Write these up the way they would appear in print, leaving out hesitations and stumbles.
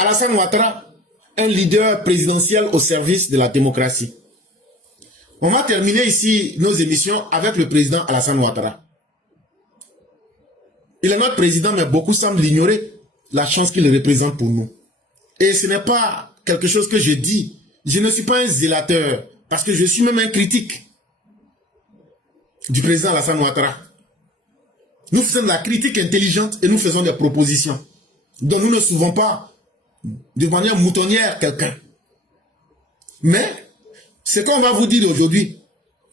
Alassane Ouattara, un leader présidentiel au service de la démocratie. On va terminer ici nos émissions avec le président Alassane Ouattara. Il est notre président, mais beaucoup semblent ignorer la chance qu'il représente pour nous. Et ce n'est pas quelque chose que je dis. Je ne suis pas un zélateur, parce que je suis même un critique du président Alassane Ouattara. Nous faisons de la critique intelligente et nous faisons des propositions. Donc nous ne sauvons pas de manière moutonnière quelqu'un. Mais, ce qu'on va vous dire aujourd'hui,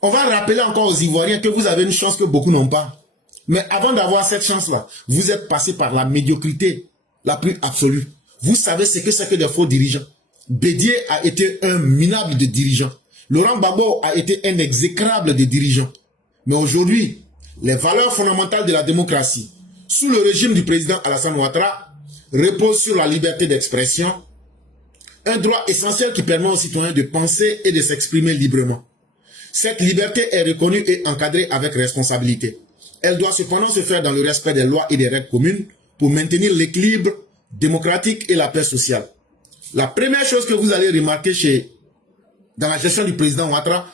on va rappeler encore aux Ivoiriens que vous avez une chance que beaucoup n'ont pas. Mais avant d'avoir cette chance-là, vous êtes passé par la médiocrité la plus absolue. Vous savez ce que c'est que des faux dirigeants. Bédier a été un minable de dirigeant. Laurent Gbagbo a été un exécrable de dirigeant. Mais aujourd'hui, les valeurs fondamentales de la démocratie, sous le régime du président Alassane Ouattara, reposent sur la liberté d'expression, un droit essentiel qui permet aux citoyens de penser et de s'exprimer librement. Cette liberté est reconnue et encadrée avec responsabilité. Elle doit cependant se faire dans le respect des lois et des règles communes pour maintenir l'équilibre démocratique et la paix sociale. La première chose que vous allez remarquer dans la gestion du président Ouattara,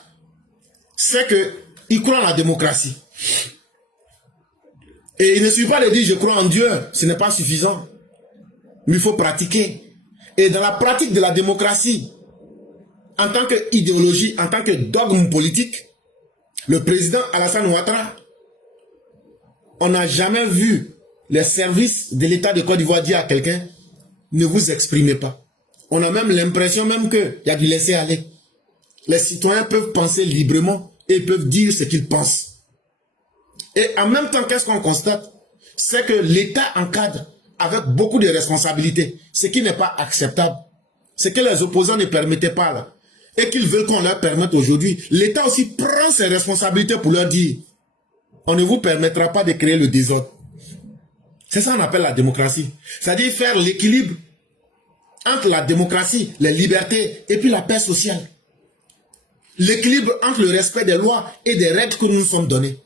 c'est qu'il croit en la démocratie. Et il ne suffit pas de dire je crois en Dieu, ce n'est pas suffisant. Mais il faut pratiquer. Et dans la pratique de la démocratie, en tant qu'idéologie, en tant que dogme politique, le président Alassane Ouattara, on n'a jamais vu les services de l'État de Côte d'Ivoire dire à quelqu'un, ne vous exprimez pas. On a même l'impression même qu'il y a du laisser aller. Les citoyens peuvent penser librement et peuvent dire ce qu'ils pensent. Et en même temps, qu'est-ce qu'on constate? C'est que l'État encadre avec beaucoup de responsabilités, ce qui n'est pas acceptable. Ce que les opposants ne permettaient pas là, et qu'ils veulent qu'on leur permette aujourd'hui. L'État aussi prend ses responsabilités pour leur dire, on ne vous permettra pas de créer le désordre. C'est ça qu'on appelle la démocratie. C'est-à-dire faire l'équilibre entre la démocratie, les libertés et puis la paix sociale. L'équilibre entre le respect des lois et des règles que nous nous sommes données.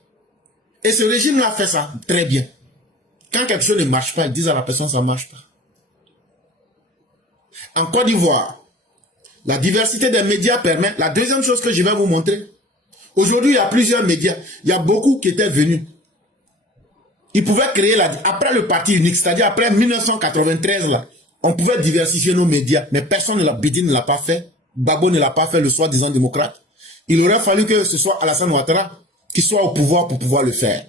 Et ce régime-là fait ça très bien. Quand quelque chose ne marche pas, ils disent à la personne ça ne marche pas. En Côte d'Ivoire, la diversité des médias permet... La deuxième chose que je vais vous montrer. Aujourd'hui, il y a plusieurs médias. Il y a beaucoup qui étaient venus. Ils pouvaient créer après le parti unique, c'est-à-dire après 1993, là, on pouvait diversifier nos médias. Mais personne ne l'a pas fait. Gbagbo ne l'a pas fait, le soi-disant démocrate. Il aurait fallu que ce soit Alassane Ouattara qui soit au pouvoir pour pouvoir le faire.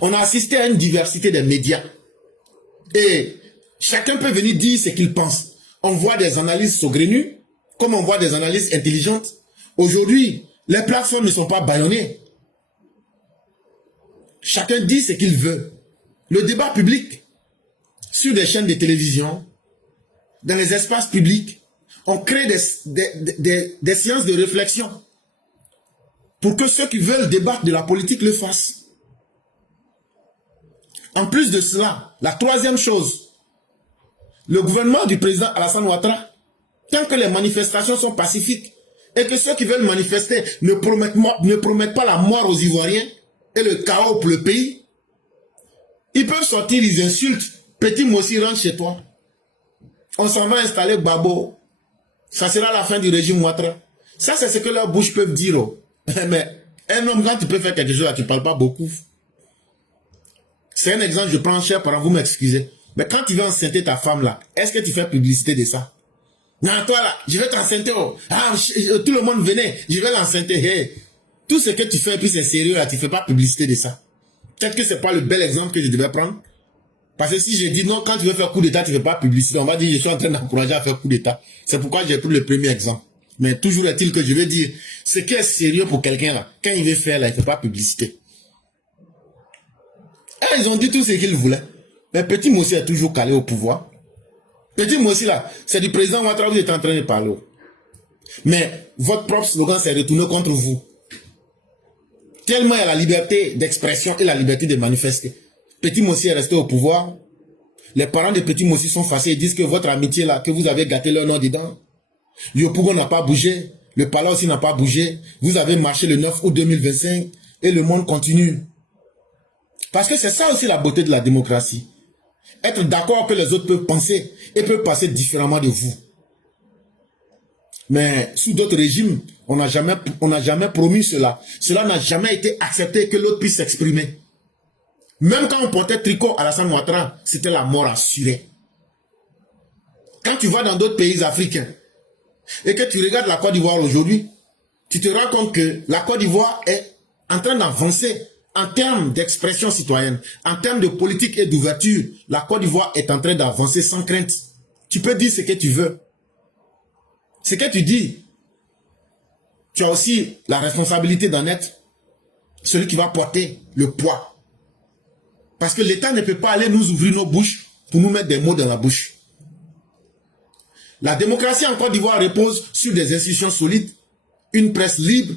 On a assisté à une diversité des médias. Et chacun peut venir dire ce qu'il pense. On voit des analyses saugrenues, comme on voit des analyses intelligentes. Aujourd'hui, les plateformes ne sont pas bâillonnées. Chacun dit ce qu'il veut. Le débat public, sur des chaînes de télévision, dans les espaces publics, on crée des séances de réflexion pour que ceux qui veulent débattre de la politique le fassent. En plus de cela, la troisième chose, le gouvernement du président Alassane Ouattara, tant que les manifestations sont pacifiques et que ceux qui veulent manifester ne promettent pas la mort aux Ivoiriens et le chaos pour le pays, ils peuvent sortir, ils insultent. Petit Mossi, rentre chez toi. On s'en va installer Gbagbo. Ça sera la fin du régime Ouattara. Ça, c'est ce que leurs bouches peuvent dire. Oh. Mais un homme, quand tu peux faire quelque chose, là, tu ne parles pas beaucoup. C'est un exemple, je prends cher parents, vous m'excusez. Mais quand tu veux enceinter ta femme là, est-ce que tu fais publicité de ça? Non, toi là, je vais t'enceinter. Oh. Ah, tout le monde venait, je vais l'enceinter. Hey. Tout ce que tu fais, puis c'est sérieux là, tu ne fais pas publicité de ça. Peut-être que ce n'est pas le bel exemple que je devais prendre. Parce que si je dis non, quand tu veux faire coup d'état, tu ne fais pas publicité. On va dire je suis en train d'encourager à faire coup d'état. C'est pourquoi j'ai pris le premier exemple. Mais toujours est-il que je veux dire, ce qui est sérieux pour quelqu'un là, quand il veut faire là, il ne fait pas publicité. Et ils ont dit tout ce qu'ils voulaient. Mais Petit Mossi est toujours calé au pouvoir. Petit Mossi là, c'est du président Ouattara que vous êtes en train de parler. Mais votre propre slogan s'est retourné contre vous. Tellement il y a la liberté d'expression et la liberté de manifester. Petit Mossi est resté au pouvoir. Les parents de Petit Mossi sont fâchés et disent que votre amitié là, que vous avez gâté leur nom dedans. Yopougon n'a pas bougé. Le palais aussi n'a pas bougé. Vous avez marché le 9 août 2025 et le monde continue. Parce que c'est ça aussi la beauté de la démocratie. être d'accord que les autres peuvent penser et peuvent penser différemment de vous. Mais sous d'autres régimes, on n'a jamais promis cela. Cela n'a jamais été accepté que l'autre puisse s'exprimer. Même quand on portait tricot à Alassane Ouattara, c'était la mort assurée. Quand tu vas dans d'autres pays africains et que tu regardes la Côte d'Ivoire aujourd'hui, tu te rends compte que la Côte d'Ivoire est en train d'avancer en termes d'expression citoyenne, en termes de politique et d'ouverture. La Côte d'Ivoire est en train d'avancer sans crainte. Tu peux dire ce que tu veux. Ce que tu dis, tu as aussi la responsabilité d'en être celui qui va porter le poids. Parce que l'État ne peut pas aller nous ouvrir nos bouches pour nous mettre des mots dans la bouche. La démocratie en Côte d'Ivoire repose sur des institutions solides, une presse libre,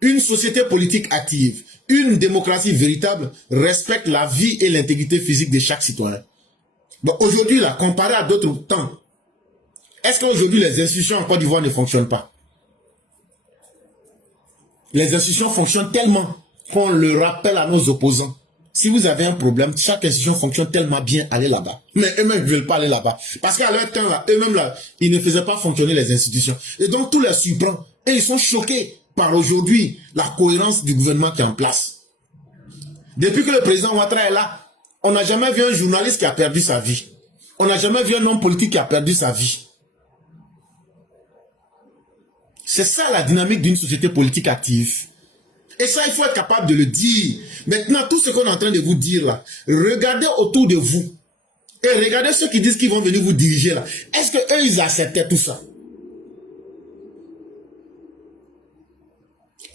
une société politique active. Une démocratie véritable respecte la vie et l'intégrité physique de chaque citoyen. Bon, aujourd'hui, là, comparé à d'autres temps, est-ce qu'aujourd'hui les institutions en Côte d'Ivoire ne fonctionnent pas? Les institutions fonctionnent tellement qu'on le rappelle à nos opposants. Si vous avez un problème, chaque institution fonctionne tellement bien, allez là-bas. Mais eux-mêmes ne veulent pas aller là-bas. Parce qu'à leur temps, eux-mêmes, là, ils ne faisaient pas fonctionner les institutions. Et donc, tout les surprend. Et ils sont choqués par aujourd'hui la cohérence du gouvernement qui est en place. Depuis que le président Ouattara est là, on n'a jamais vu un journaliste qui a perdu sa vie. On n'a jamais vu un homme politique qui a perdu sa vie. C'est ça la dynamique d'une société politique active. Et ça, il faut être capable de le dire. Maintenant, tout ce qu'on est en train de vous dire là, regardez autour de vous. Et regardez ceux qui disent qu'ils vont venir vous diriger là. Est-ce qu'eux, ils acceptaient tout ça?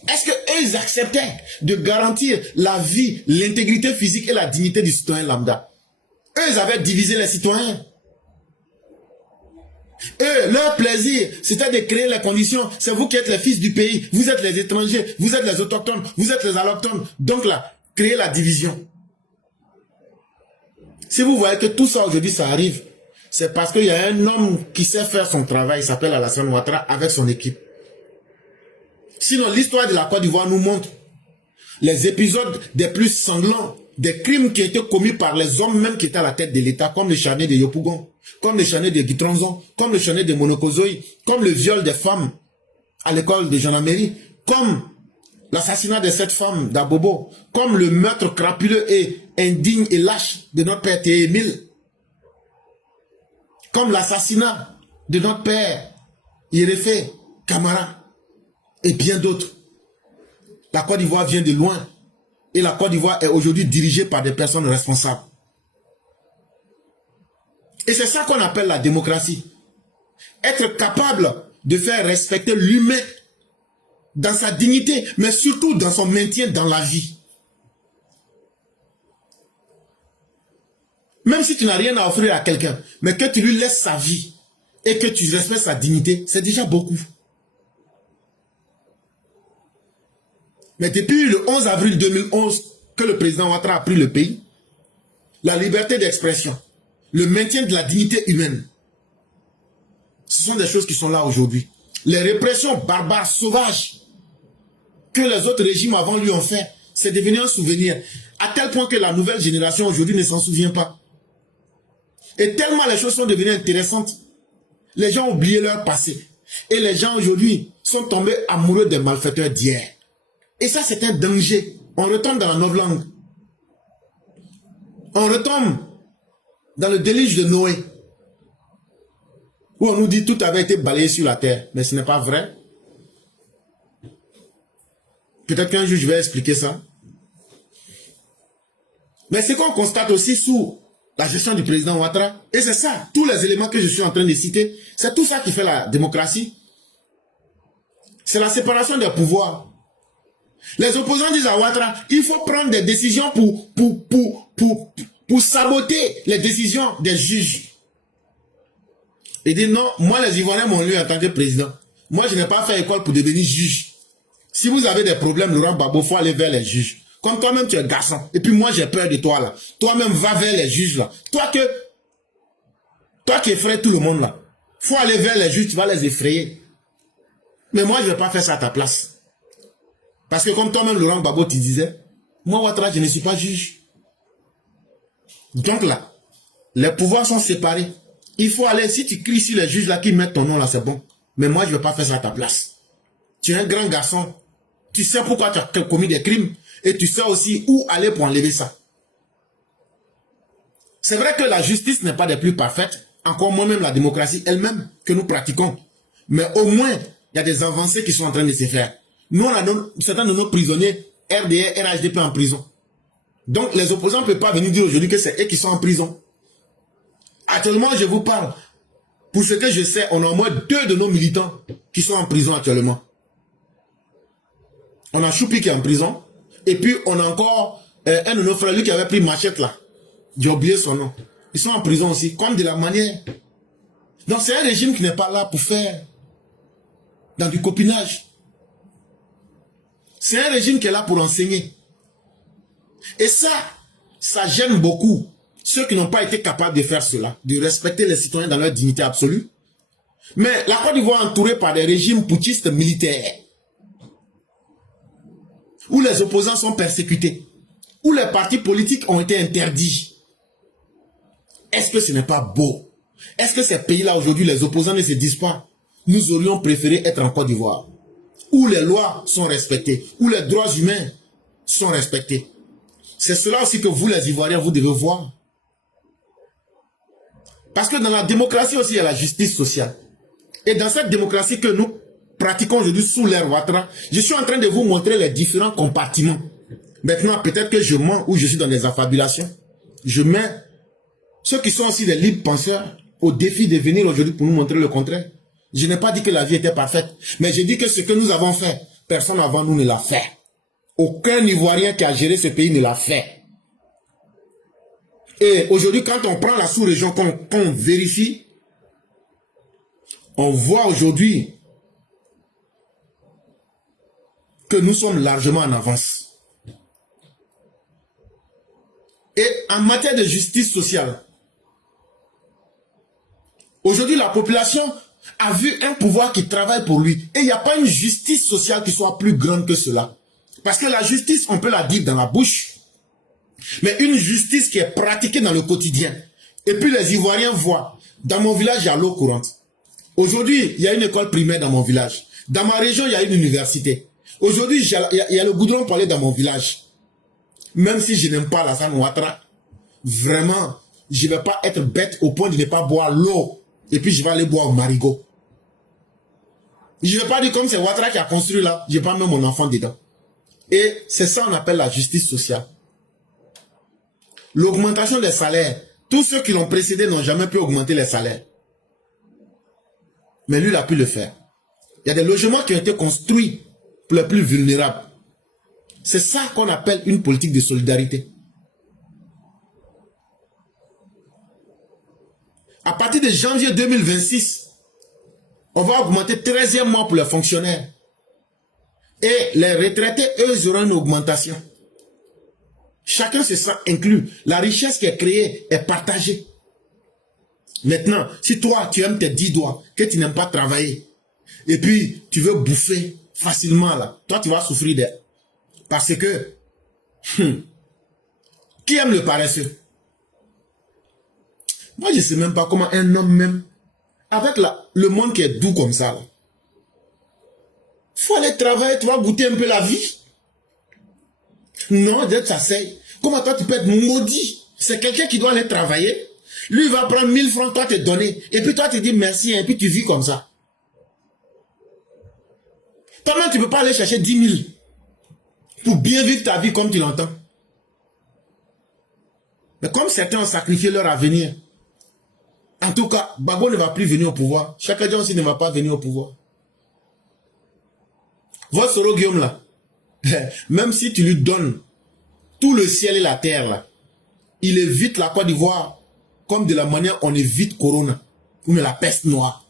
Est-ce qu'eux, ils acceptaient de garantir la vie, l'intégrité physique et la dignité du citoyen lambda? Eux, ils avaient divisé les citoyens. Eux, leur plaisir, c'était de créer les conditions. C'est vous qui êtes les fils du pays. Vous êtes les étrangers. Vous êtes les autochtones. Vous êtes les allochtones. Donc là, créer la division. Si vous voyez que tout ça aujourd'hui, ça arrive, c'est parce qu'il y a un homme qui sait faire son travail. Il s'appelle Alassane Ouattara avec son équipe. Sinon, l'histoire de la Côte d'Ivoire nous montre les épisodes des plus sanglants, des crimes qui étaient commis par les hommes même qui étaient à la tête de l'État, comme le charné de Yopougon, comme le charné de Guitranzon, comme le charné de Monokozoï, comme le viol des femmes à l'école de gendarmerie, comme l'assassinat de cette femme d'Abobo, comme le meurtre crapuleux et indigne et lâche de notre père Théé Émile, comme l'assassinat de notre père Yéréfé Camara, et bien d'autres. La Côte d'Ivoire vient de loin. Et la Côte d'Ivoire est aujourd'hui dirigée par des personnes responsables. Et c'est ça qu'on appelle la démocratie. Être capable de faire respecter l'humain dans sa dignité, mais surtout dans son maintien dans la vie. Même si tu n'as rien à offrir à quelqu'un, mais que tu lui laisses sa vie et que tu respectes sa dignité, c'est déjà beaucoup. Mais depuis le 11 avril 2011, que le président Ouattara a pris le pays, la liberté d'expression, le maintien de la dignité humaine, ce sont des choses qui sont là aujourd'hui. Les répressions barbares, sauvages, que les autres régimes avant lui ont fait, c'est devenu un souvenir. À tel point que la nouvelle génération aujourd'hui ne s'en souvient pas. Et tellement les choses sont devenues intéressantes, les gens ont oublié leur passé. Et les gens aujourd'hui sont tombés amoureux des malfaiteurs d'hier. Et ça, c'est un danger. On retombe dans la novlangue. On retombe dans le déluge de Noé. Où on nous dit tout avait été balayé sur la terre. Mais ce n'est pas vrai. Peut-être qu'un jour, je vais expliquer ça. Mais ce qu'on constate aussi sous la gestion du président Ouattara, et c'est ça, tous les éléments que je suis en train de citer, c'est tout ça qui fait la démocratie. C'est la séparation des pouvoirs. Les opposants disent à Ouattara, il faut prendre des décisions pour saboter les décisions des juges. Il dit non, moi les Ivoiriens m'ont lu en tant que président. Moi je n'ai pas fait école pour devenir juge. Si vous avez des problèmes, Laurent Gbagbo, il faut aller vers les juges. Comme toi-même tu es garçon, et puis moi j'ai peur de toi là. Toi-même va vers les juges là. Toi qui effraies tout le monde là. Il faut aller vers les juges, tu vas les effrayer. Mais moi je ne vais pas faire ça à ta place. Parce que comme toi-même, Laurent Gbagbo, tu disais, moi, Ouattara, je ne suis pas juge. Donc là, Les pouvoirs sont séparés. Il faut aller, si tu cries sur les juges là qui mettent ton nom là, c'est bon. Mais moi, je ne vais pas faire ça à ta place. Tu es un grand garçon. Tu sais pourquoi tu as commis des crimes. Et tu sais aussi où aller pour enlever ça. C'est vrai que la justice n'est pas des plus parfaites. Encore moins même la démocratie elle-même que nous pratiquons. Mais au moins, il y a des avancées qui sont en train de se faire. Nous, on a certains de nos prisonniers, RDR, RHDP en prison. Donc, les opposants ne peuvent pas venir dire aujourd'hui que c'est eux qui sont en prison. Actuellement, je vous parle. Pour ce que je sais, on a au moins 2 de nos militants qui sont en prison actuellement. On a Choupi qui est en prison. Et puis, on a encore un de nos frères, lui qui avait pris Machette là. J'ai oublié son nom. Ils sont en prison aussi, comme de la manière. Donc, c'est un régime qui n'est pas là pour faire dans du copinage. C'est un régime qui est là pour enseigner. Et ça gêne beaucoup ceux qui n'ont pas été capables de faire cela, de respecter les citoyens dans leur dignité absolue. Mais la Côte d'Ivoire est entourée par des régimes putschistes militaires, où les opposants sont persécutés, où les partis politiques ont été interdits. Est-ce que ce n'est pas beau? Est-ce que ces pays-là, aujourd'hui, les opposants ne se disent pas, nous aurions préféré être en Côte d'Ivoire, où les lois sont respectées, où les droits humains sont respectés? C'est cela aussi que vous, les Ivoiriens, vous devez voir. Parce que dans la démocratie aussi, il y a la justice sociale. Et dans cette démocratie que nous pratiquons aujourd'hui sous l'ère Ouattara, je suis en train de vous montrer les différents compartiments. Maintenant, peut-être que je mens ou je suis dans des affabulations. Je mets ceux qui sont aussi des libres penseurs au défi de venir aujourd'hui pour nous montrer le contraire. Je n'ai pas dit que la vie était parfaite, mais j'ai dit que ce que nous avons fait, personne avant nous ne l'a fait. Aucun Ivoirien qui a géré ce pays ne l'a fait. Et aujourd'hui, quand on prend la sous-région, qu'on vérifie, on voit aujourd'hui que nous sommes largement en avance. Et en matière de justice sociale, aujourd'hui, la population a vu un pouvoir qui travaille pour lui. Et il n'y a pas une justice sociale qui soit plus grande que cela. Parce que la justice, on peut la dire dans la bouche. Mais une justice qui est pratiquée dans le quotidien. Et puis les Ivoiriens voient. Dans mon village, il y a l'eau courante. Aujourd'hui, il y a une école primaire dans mon village. Dans ma région, il y a une université. Aujourd'hui, il y a le goudron pour aller dans mon village. Même si je n'aime pas Alassane Ouattara, vraiment, je ne vais pas être bête au point de ne pas boire l'eau. Et puis je vais aller boire au marigot. Je ne vais pas dire comme c'est Ouattara qui a construit là, je vais pas mettre mon enfant dedans. Et c'est ça qu'on appelle la justice sociale. L'augmentation des salaires. Tous ceux qui l'ont précédé n'ont jamais pu augmenter les salaires. Mais lui, il a pu le faire. Il y a des logements qui ont été construits pour les plus vulnérables. C'est ça qu'on appelle une politique de solidarité. À partir de janvier 2026, on va augmenter 13e mois pour les fonctionnaires. Et les retraités, eux, ils auront une augmentation. Chacun se sent inclus. La richesse qui est créée est partagée. Maintenant, si toi, tu aimes tes 10 doigts, que tu n'aimes pas travailler, et puis tu veux bouffer facilement, là, toi, tu vas souffrir d'elle. Parce que, qui aime le paresseux? Moi, je ne sais même pas comment un homme même, avec le monde qui est doux comme ça, il faut aller travailler, tu vas goûter un peu la vie. Non, d'être s'asseye. Comment toi, tu peux être maudit? C'est quelqu'un qui doit aller travailler. Lui, il va prendre 1000 francs, toi, te donner. Et puis toi, tu dis merci, et puis tu vis comme ça. Toi-même, tu ne peux pas aller chercher 10 000 pour bien vivre ta vie comme tu l'entends. Mais comme certains ont sacrifié leur avenir, en tout cas, Gbagbo ne va plus venir au pouvoir. Chaka aussi ne va pas venir au pouvoir. Votre Soro Guillaume là, même si tu lui donnes tout le ciel et la terre là, il évite la Côte d'Ivoire comme de la manière on évite Corona ou la peste noire.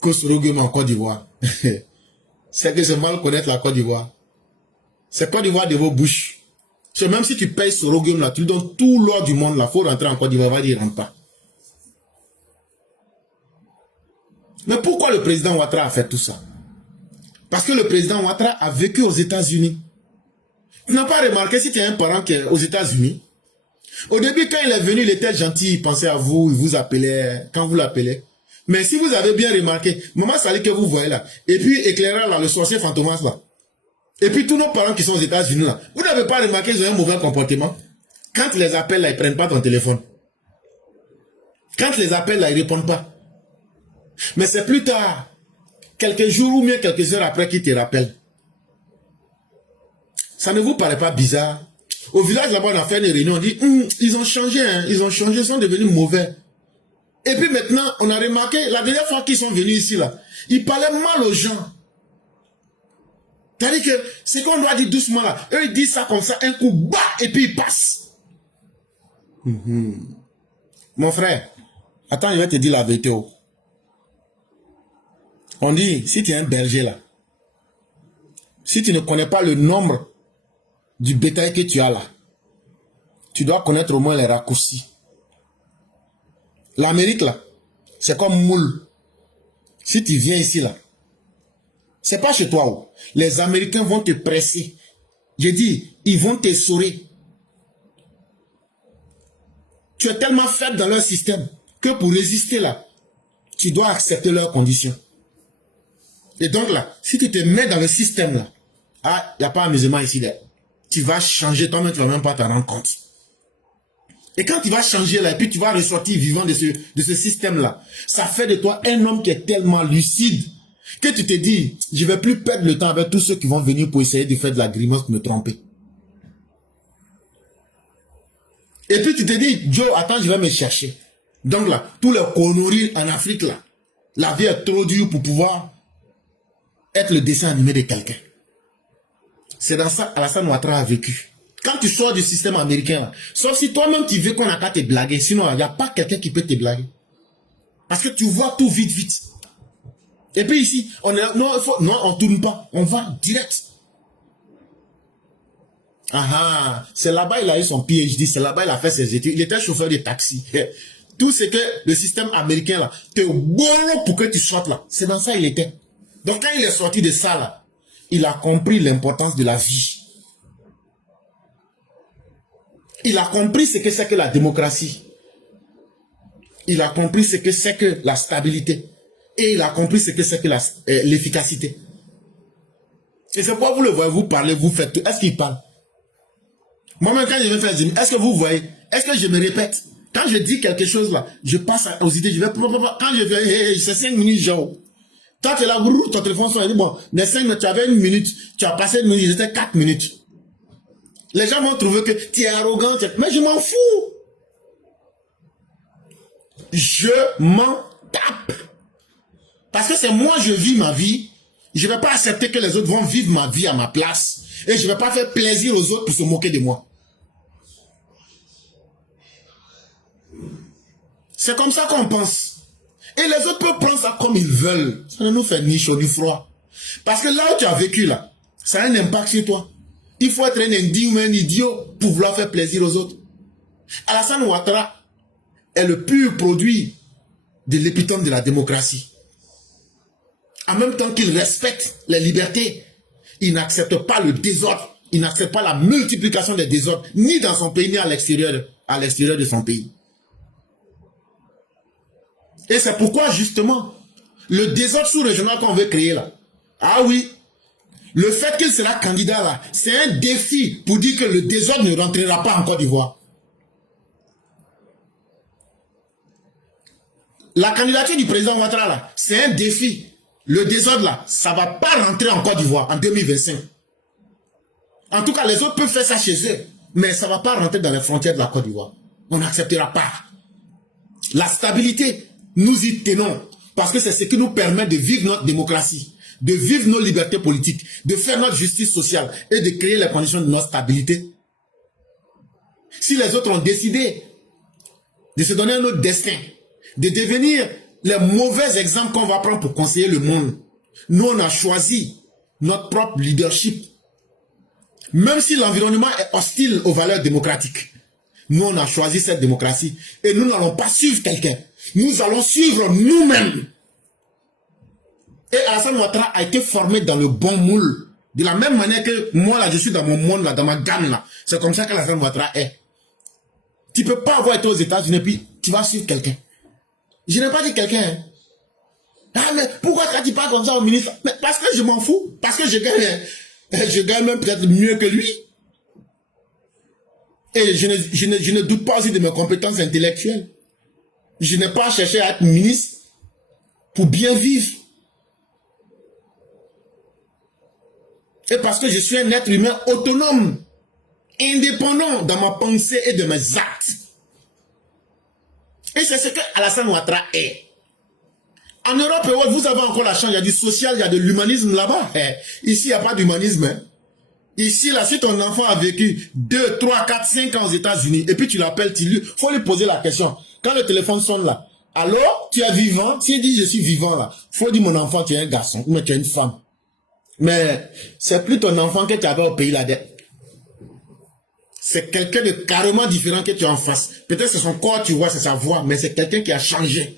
Que Soro Guillaume en Côte d'Ivoire. C'est que c'est mal connaître la Côte d'Ivoire. C'est Côte d'Ivoire de vos bouches. Même si tu payes Soro Guillaume là, tu lui donnes tout l'or du monde là, il faut rentrer en Côte d'Ivoire, il va dire rentre pas. Mais pourquoi le président Ouattara a fait tout ça? Parce que le président Ouattara a vécu aux États-Unis. Tu n'as pas remarqué si tu as un parent qui est aux États-Unis, Au début, quand il est venu, il était gentil, il pensait à vous, il vous appelait, quand vous l'appelez. Mais si vous avez bien remarqué, Maman Sali que vous voyez là, et puis Éclaireur là, le sorcier Fantomas là, et puis tous nos parents qui sont aux États-Unis là, vous n'avez pas remarqué qu'ils ont un mauvais comportement? Quand ils les appellent là, ils ne prennent pas ton téléphone. Quand ils les appellent là, ils ne répondent pas. Mais c'est plus tard, quelques jours ou bien quelques heures après qu'ils te rappellent. Ça ne vous paraît pas bizarre? Au village là-bas, on a fait une réunion, on dit, ils ont changé, hein, ils ont changé, ils sont devenus mauvais. Et puis maintenant, on a remarqué, la dernière fois qu'ils sont venus ici là, ils parlaient mal aux gens. C'est-à-dire que c'est qu'on doit dire doucement là. Eux, ils disent ça comme ça, un coup, bah, et puis ils passent. Mon frère, attends, je vais te dire la vérité. On dit, si tu es un berger là, si tu ne connais pas le nombre du bétail que tu as là, tu dois connaître au moins les raccourcis. L'Amérique là, c'est comme moule. Si tu viens ici là, c'est pas chez toi. Oh. Les Américains vont te presser. J'ai dit, ils vont t'essorer. Tu es tellement faible dans leur système que pour résister là, tu dois accepter leurs conditions. Et donc là, si tu te mets dans le système là, ah, il n'y a pas amusement ici là. Tu vas changer toi-même, tu ne vas même pas t'en rendre compte. Et quand tu vas changer là, et puis tu vas ressortir vivant de ce système-là, ça fait de toi un homme qui est tellement lucide que tu te dis, je ne vais plus perdre le temps avec tous ceux qui vont venir pour essayer de faire de la grimace pour me tromper. Et puis tu te dis, Joe, attends, je vais me chercher. Donc là, tous les conneries en Afrique là, la vie est trop dure pour pouvoir être le dessin animé de quelqu'un. C'est dans ça Alassane Ouattara a vécu. Quand tu sors du système américain, là, sauf si toi-même tu veux qu'on n'a qu'à te blaguer, sinon il n'y a pas quelqu'un qui peut te blaguer. Parce que tu vois tout vite, vite. Et puis ici, on est, non, on tourne pas, on va direct. Ah, c'est là-bas il a eu son PhD, c'est là-bas il a fait ses études, il était chauffeur de taxi. Tout ce que le système américain là, te bourre pour que tu sortes là, c'est dans ça il était. Donc quand il est sorti de ça là, il a compris l'importance de la vie. Il a compris ce que c'est que la démocratie. Il a compris ce que c'est que la stabilité. Et il a compris ce que c'est que l'efficacité. Et c'est pourquoi vous le voyez, vous parlez, vous faites tout. Est-ce qu'il parle? Moi-même, quand je vais faire Jimmy, est-ce que vous voyez? Est-ce que je me répète? Quand je dis quelque chose là, je passe aux idées, je vais... Quand je fais, c'est 5 minutes, genre. Toi, tu es là, ton téléphone sonne, dit, bon, les 5 minutes, tu avais 1 minute, tu as passé 1 minute, c'était 4 minutes. Les gens vont trouver que tu es arrogant, mais je m'en fous. Je m'en tape. Parce que c'est moi, je vis ma vie. Je ne vais pas accepter que les autres vont vivre ma vie à ma place. Et je ne vais pas faire plaisir aux autres pour se moquer de moi. C'est comme ça qu'on pense. Et les autres peuvent prendre ça comme ils veulent. Ça ne nous fait ni chaud ni froid. Parce que là où tu as vécu là, ça a un impact sur toi. Il faut être un indigne ou un idiot pour vouloir faire plaisir aux autres. Alassane Ouattara est le pur produit de l'épitome de la démocratie. En même temps qu'il respecte les libertés, il n'accepte pas le désordre, il n'accepte pas la multiplication des désordres, ni dans son pays, ni à l'extérieur de son pays. Et c'est pourquoi, justement, le désordre sous-régional qu'on veut créer là, ah oui, le fait qu'il sera candidat là, c'est un défi pour dire que le désordre ne rentrera pas en Côte d'Ivoire. La candidature du président Ouattara là, c'est un défi. Le désordre là, ça ne va pas rentrer en Côte d'Ivoire en 2025. En tout cas, les autres peuvent faire ça chez eux, mais ça ne va pas rentrer dans les frontières de la Côte d'Ivoire. On n'acceptera pas. La stabilité, nous y tenons, parce que c'est ce qui nous permet de vivre notre démocratie, de vivre nos libertés politiques, de faire notre justice sociale et de créer les conditions de notre stabilité. Si les autres ont décidé de se donner un autre destin, de devenir les mauvais exemples qu'on va prendre pour conseiller le monde, nous on a choisi notre propre leadership. Même si l'environnement est hostile aux valeurs démocratiques, nous on a choisi cette démocratie et nous n'allons pas suivre quelqu'un. Nous allons suivre nous-mêmes. Et Alassane Ouattara a été formé dans le bon moule. De la même manière que moi là, je suis dans mon monde là, dans ma gamme là. C'est comme ça qu'Alassane Ouattara est. Tu ne peux pas avoir été aux États-Unis et puis tu vas suivre quelqu'un. Je n'ai pas dit quelqu'un. Hein. Ah, mais pourquoi tu ne dis pas comme ça au ministre? Mais parce que je m'en fous. Parce que je gagne même peut-être mieux que lui. Et je ne doute pas aussi de mes compétences intellectuelles. Je n'ai pas cherché à être ministre pour bien vivre. Et parce que je suis un être humain autonome, indépendant dans ma pensée et de mes actes. Et c'est ce que Alassane Ouattara est. En Europe, vous avez encore la chance, il y a du social, il y a de l'humanisme là-bas. Ici, il n'y a pas d'humanisme. Hein. Ici, là, si ton enfant a vécu 2, 3, 4, 5 ans aux États-Unis, et puis tu l'appelles, il faut lui poser la question. Quand le téléphone sonne là, alors, tu es vivant? S'il dit je suis vivant là, il faut dire mon enfant, tu es un garçon, ou tu es une femme. Mais c'est plus ton enfant que tu avais au pays là-dedans. C'est quelqu'un de carrément différent que tu as en face. Peut-être c'est son corps, tu vois, c'est sa voix, mais c'est quelqu'un qui a changé.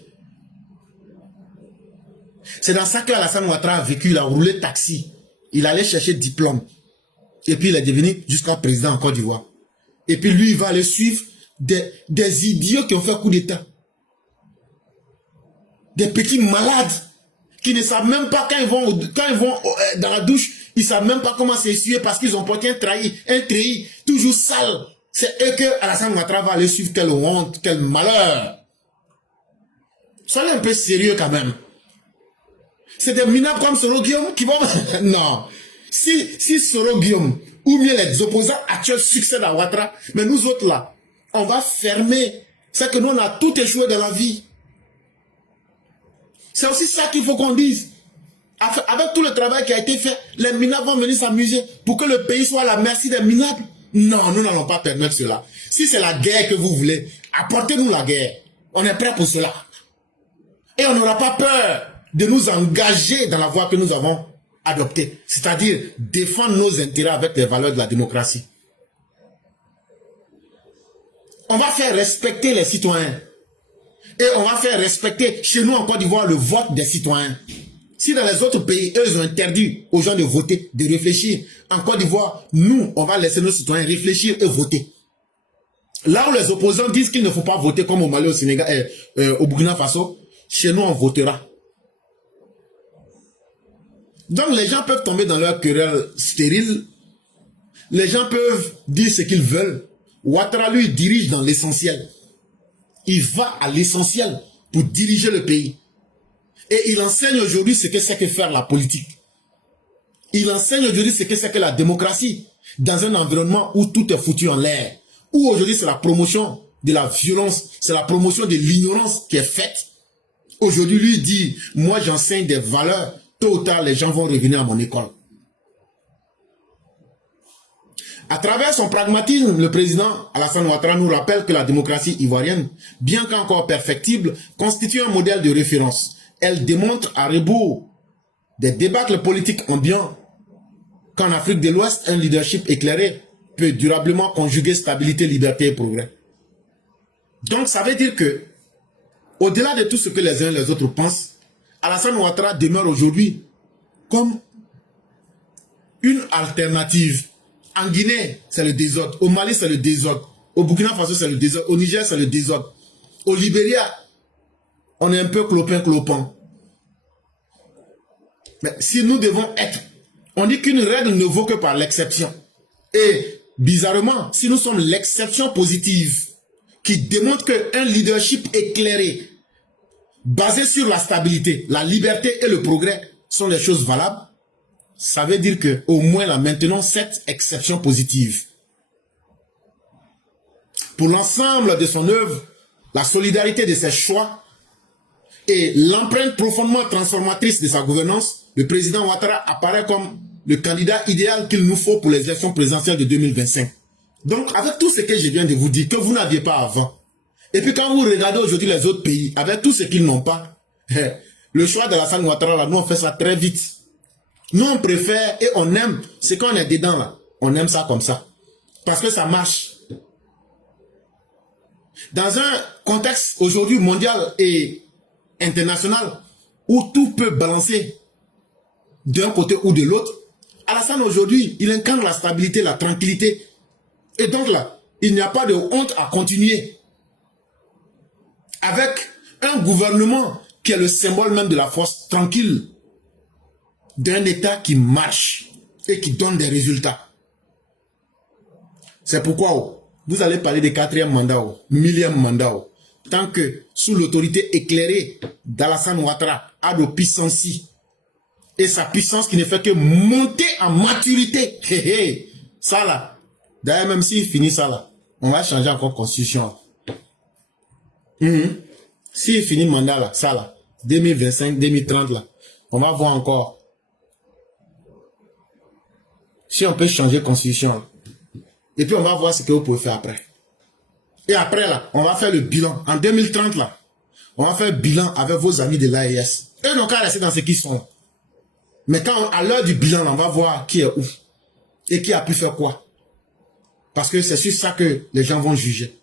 C'est dans ça qu'Alassane Ouattara a vécu, il a roulé taxi. Il allait chercher diplôme. Et puis il est devenu jusqu'à président en Côte d'Ivoire. Et puis lui, il va aller suivre des idiots qui ont fait coup d'État. Des petits malades qui ne savent même pas quand ils vont dans la douche, ils ne savent même pas comment s'essuyer parce qu'ils ont porté un treillis toujours sale. C'est eux que Alassane Ouattara va aller suivre. Quelle honte, quel malheur. Soyez un peu sérieux quand même. C'est des minables comme Soro Guillaume qui vont... Non. Si Soro Guillaume ou bien les opposants actuels succèdent à Ouattara, mais nous autres là, on va fermer. C'est que nous on a tout échoué dans la vie. C'est aussi ça qu'il faut qu'on dise. Avec tout le travail qui a été fait, les minables vont venir s'amuser pour que le pays soit à la merci des minables. Non, nous n'allons pas permettre cela. Si c'est la guerre que vous voulez, apportez-nous la guerre. On est prêt pour cela. Et on n'aura pas peur de nous engager dans la voie que nous avons adoptée. C'est-à-dire défendre nos intérêts avec les valeurs de la démocratie. On va faire respecter les citoyens. Et on va faire respecter chez nous en Côte d'Ivoire le vote des citoyens. Si dans les autres pays, eux, ils ont interdit aux gens de voter, de réfléchir. En Côte d'Ivoire, nous, on va laisser nos citoyens réfléchir et voter. Là où les opposants disent qu'il ne faut pas voter comme au Mali, au Sénégal, au Burkina Faso, chez nous, on votera. Donc les gens peuvent tomber dans leur querelle stérile. Les gens peuvent dire ce qu'ils veulent. Ouattara, lui, dirige dans l'essentiel. Il va à l'essentiel pour diriger le pays. Et il enseigne aujourd'hui ce que c'est que faire la politique. Il enseigne aujourd'hui ce que c'est que la démocratie dans un environnement où tout est foutu en l'air. Où aujourd'hui c'est la promotion de la violence, c'est la promotion de l'ignorance qui est faite. Aujourd'hui, lui dit, moi j'enseigne des valeurs, tôt ou tard les gens vont revenir à mon école. À travers son pragmatisme, le président Alassane Ouattara nous rappelle que la démocratie ivoirienne, bien qu'encore perfectible, constitue un modèle de référence. Elle démontre à rebours des débâcles politiques ambiants qu'en Afrique de l'Ouest, un leadership éclairé peut durablement conjuguer stabilité, liberté et progrès. Donc ça veut dire que, au-delà de tout ce que les uns et les autres pensent, Alassane Ouattara demeure aujourd'hui comme une alternative. En Guinée, c'est le désordre. Au Mali, c'est le désordre. Au Burkina Faso, c'est le désordre. Au Niger, c'est le désordre. Au Libéria, on est un peu clopin-clopin. Mais si nous devons être, on dit qu'une règle ne vaut que par l'exception. Et bizarrement, si nous sommes l'exception positive qui démontre qu'un leadership éclairé, basé sur la stabilité, la liberté et le progrès sont les choses valables, ça veut dire que au moins là maintenant cette exception positive. Pour l'ensemble de son œuvre, la solidarité de ses choix et l'empreinte profondément transformatrice de sa gouvernance, le président Ouattara apparaît comme le candidat idéal qu'il nous faut pour les élections présidentielles de 2025. Donc avec tout ce que je viens de vous dire, que vous n'aviez pas avant, et puis quand vous regardez aujourd'hui les autres pays, avec tout ce qu'ils n'ont pas, le choix de Alassane Ouattara, là, nous on fait ça très vite. Nous, on préfère et on aime ce qu'on est dedans là. On aime ça comme ça. Parce que ça marche. Dans un contexte aujourd'hui mondial et international où tout peut balancer d'un côté ou de l'autre, Alassane aujourd'hui, il incarne la stabilité, la tranquillité. Et donc là, il n'y a pas de honte à continuer. Avec un gouvernement qui est le symbole même de la force tranquille, d'un État qui marche et qui donne des résultats. C'est pourquoi vous allez parler de 4e mandat, 1000e mandat. Tant que sous l'autorité éclairée d'Alassane Ouattara a de puissance et sa puissance qui ne fait que monter en maturité. Ça là, d'ailleurs même s'il finit ça là, on va changer encore constitution. S'il finit le mandat là, ça là, 2025, 2030 là, on va voir encore si on peut changer constitution. Et puis on va voir ce que vous pouvez faire après. Et après là, on va faire le bilan. En 2030 là, on va faire le bilan avec vos amis de l'AES. Eux n'ont qu'à rester dans ce qu'ils sont. Mais quand à l'heure du bilan, on va voir qui est où. Et qui a pu faire quoi. Parce que c'est sur ça que les gens vont juger.